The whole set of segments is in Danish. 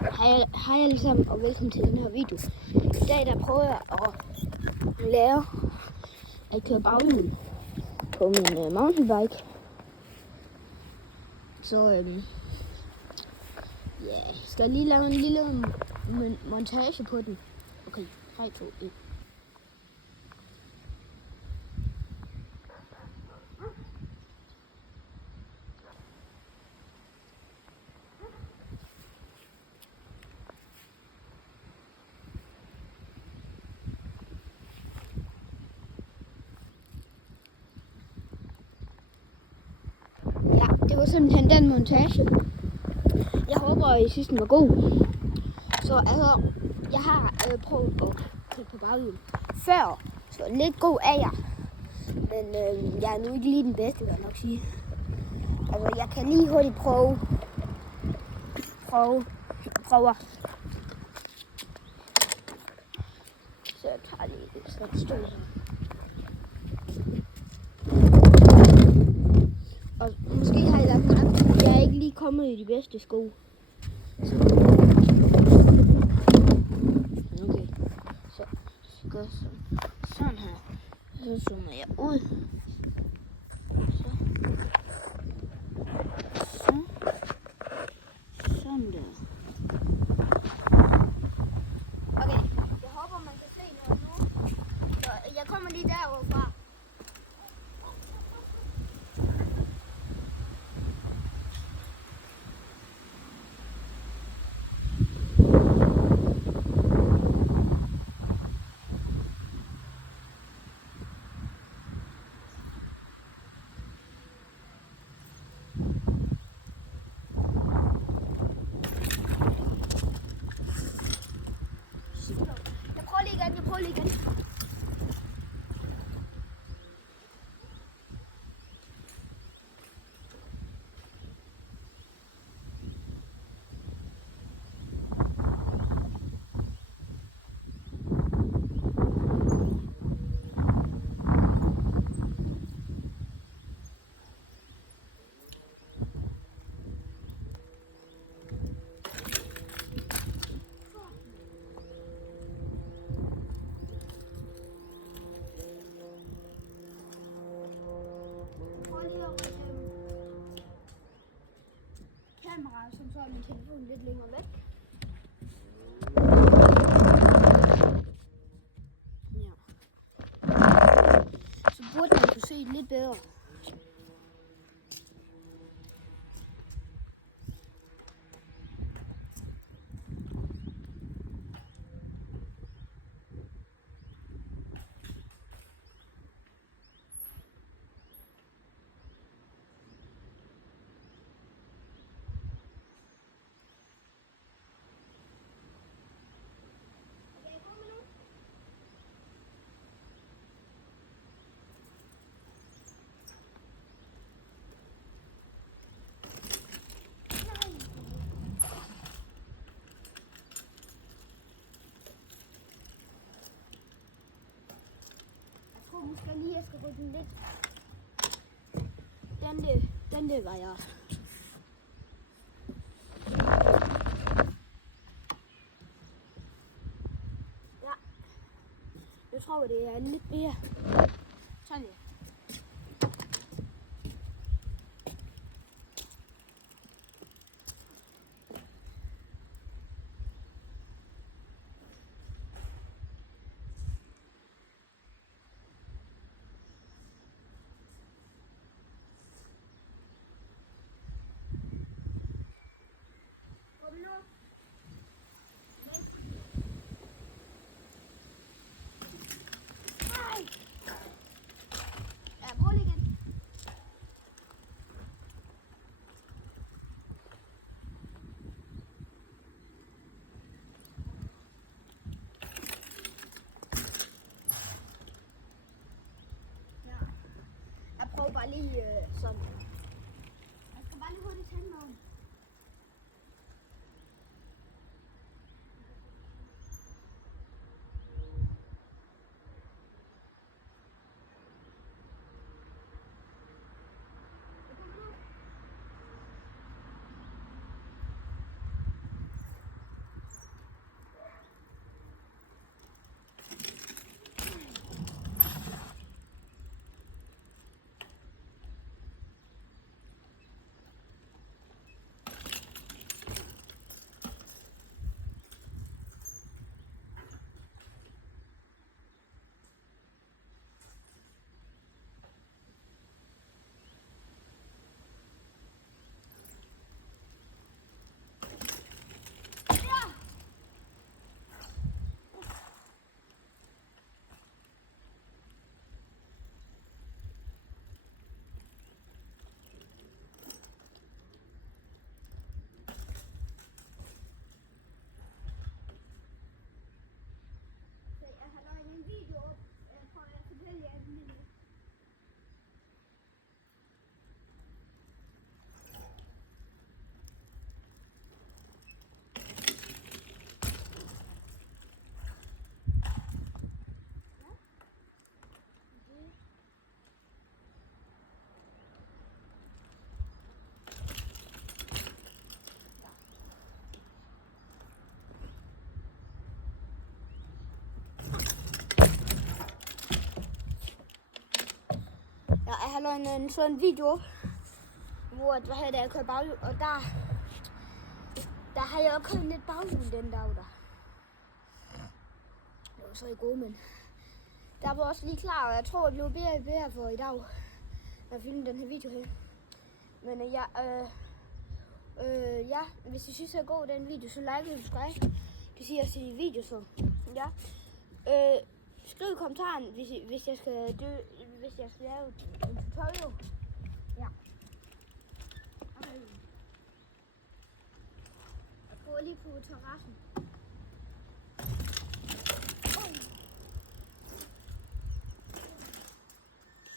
Hej alle sammen og velkommen til den her video. I dag der prøver jeg at lære at køre baghjul på min mountainbike. Så jeg skal lige lave en lille montage på den. Okay, 3, 2, 1. Det var simpelthen den montage. Jeg håber, I synes, den var god. Så altså, jeg har prøvet at køre på baghjul før, så lidt god er jeg. Men jeg er nu ikke lige den bedste, vil jeg nok sige. Altså, jeg kan lige hurtigt prøve. Så jeg tager lige sådan en stol her. Og måske har I lagt mærke til, at jeg er ikke lige kommet i de bedste sko. Okay, så gør sådan her. Så zoomer jeg ud. Sådan der. Okay, jeg håber man kan se noget nu. Så jeg kommer lige deroverfra. Jeg prøver lige igen. Kameraet, som så er min telefon lidt længere væk. Ja. Så burde man kunne se lidt bedre. Måske lige, jeg skal rykke den lidt. Den der var jeg. Ja. Jeg tror, det er lidt mere. Sådan der. Jeg prøver bare lige sådan. Jeg skal bare lige hurtigt tænde noget. har lavet sådan en video, hvor jeg kører baghjul, og der har jeg også kørt lidt baghjul den dag der. Det var så i går, men der var også lige klar, og jeg tror, jeg blev bedre for i dag, når jeg filmede den her video her. Men ja, hvis I synes, det er god den video, så like og subscribe. Det siger også i video, så ja. Skriv i kommentaren, hvis jeg skal lave en tutorial. Ja. Okay. Jeg prøver lige på terrassen.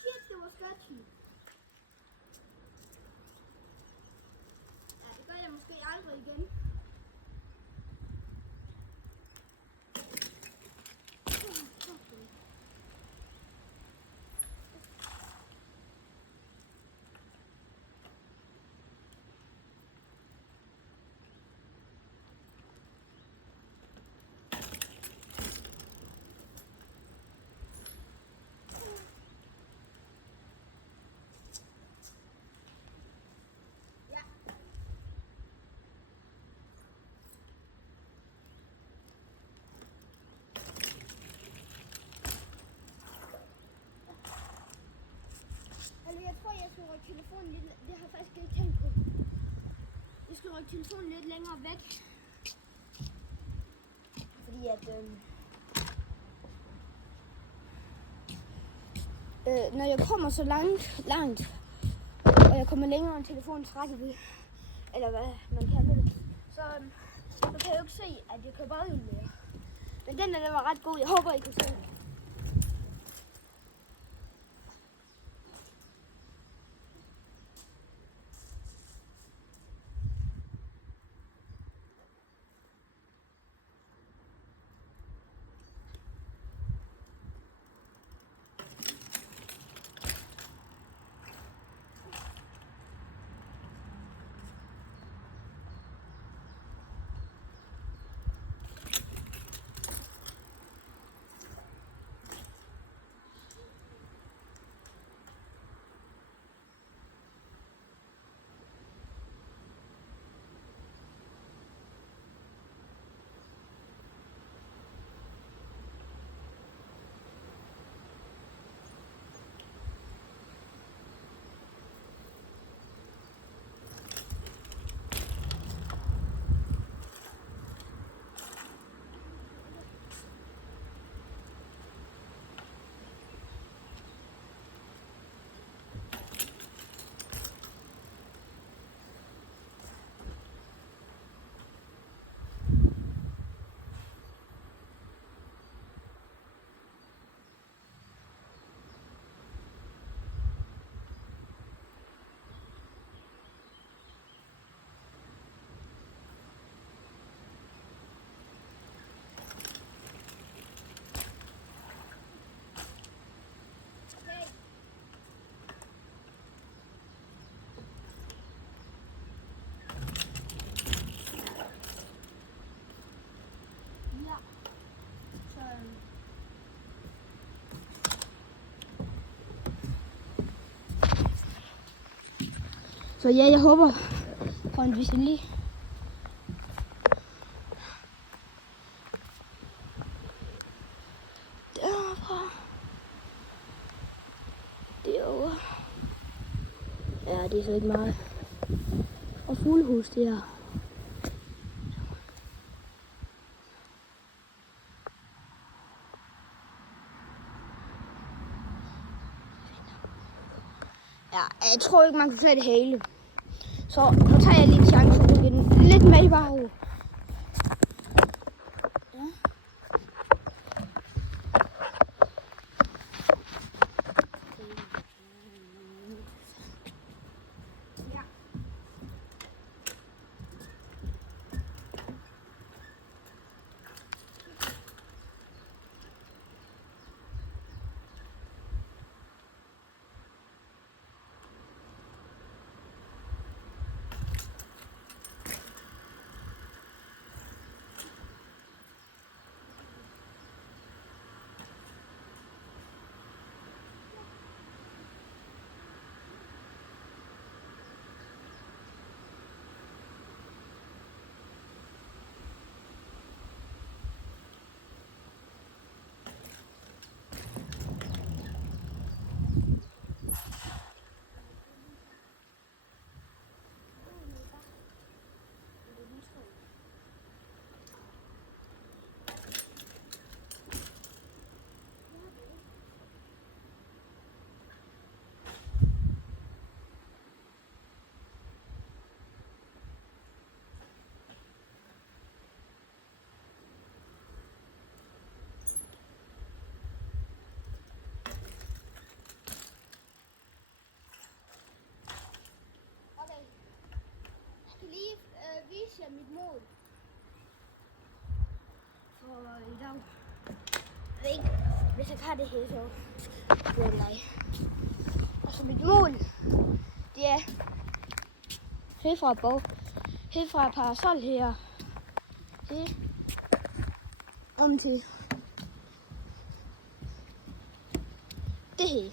Shit, det var skørt. Ja, det gør jeg måske aldrig igen. Jeg tror, jeg skal rykke telefonen lidt. Det har jeg faktisk ikke tænkt på. Jeg skal rykke telefonen lidt længere væk. Fordi at når jeg kommer så langt, og jeg kommer længere end telefonens rækkevidde, eller hvad man kalder det, så kan jeg jo ikke se, at jeg kører baghjul mere. Men den der var ret god. Jeg håber, I kan se det. Så ja, jeg håber på en viselig. Derfra. Derovre. Ja, det er så ikke meget. Og fuglehus, det her. Ja, jeg tror ikke, man kan se det hele. Så nu tager jeg lige en chance for at give den lidt med i baghovedet. Ja. mit mål for i dag. Jeg ved ikke, hvis jeg kan det her, så bliver det dig. Og så mit mål, det er helt fra parasol her til om til det her.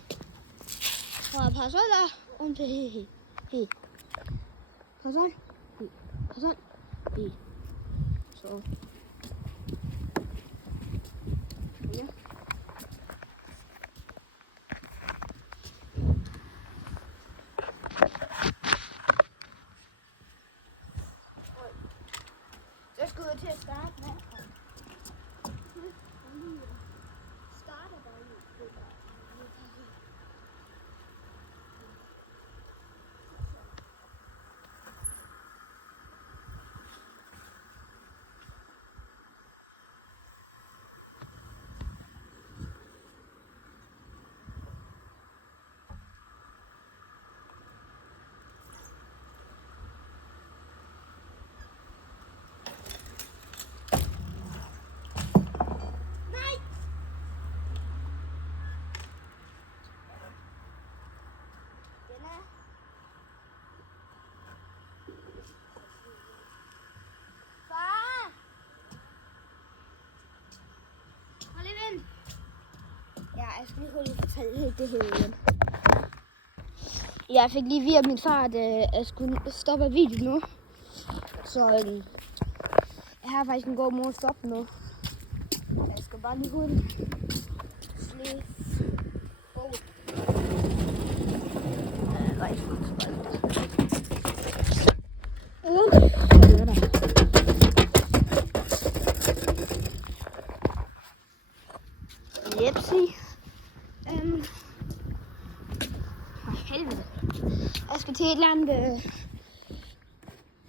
Fra parasoller om til her. Parasol, parasol, her. Så. Ja. Så skal jeg til at starte med. Starter bare lige. Ja, jeg skal lige hurtigt fortælle helt det her igen. Jeg fik lige via min far, at jeg skulle stoppe videoen nu. Så jeg har faktisk en god måde at stoppe nu. Jeg skal bare lige hurtigt slippe over. Jepsi. Helvede. Jeg skal til et eller andet,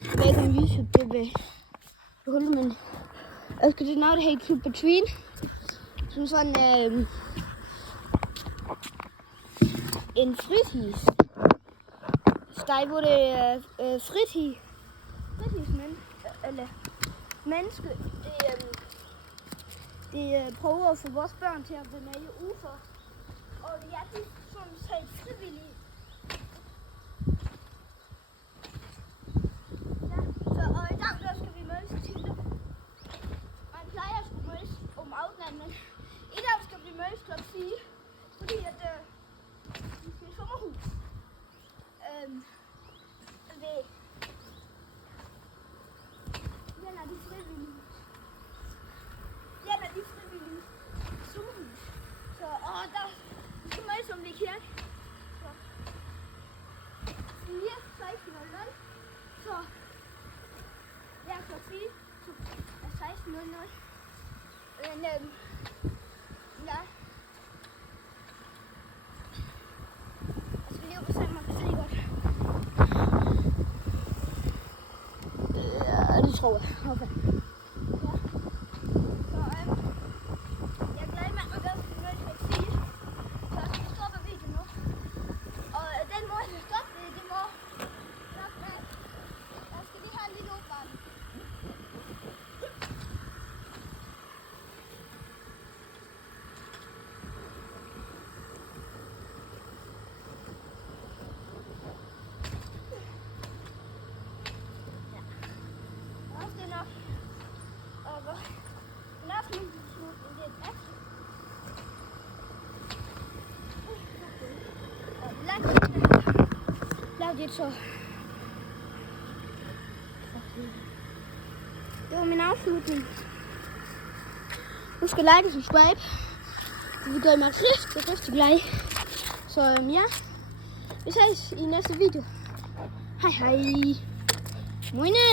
jeg ved ikke om YouTube det vil holde, men jeg skal til noget, der hedder Club Between. Som sådan en fritids. Der hvor det er fritidsmænd, eller mennesker, det prøver at få vores børn til at være med i UFO. Og det er de sådan set frivillige. Ja, så og i dag der skal vi mødes til det. Man plejer at skulle mødes om aftenen, men i dag skal vi mødes kl. 4. Fordi at vi skal i sommerhus. Det er de frivillige. Sommerhus. Så der skal mødes om det kirke. Så 4, 16:00. Så ja, kl. 4 så er 16:00. Men ja. Jeg skal lige op og se, om man kan se godt. Ja, det tror jeg. Okay. Så det var min afslutning. Husk at like og subscribe. Det vil gøre mig rigtig glad. Så ja, vi ses i næste video. Hej hej. Moine.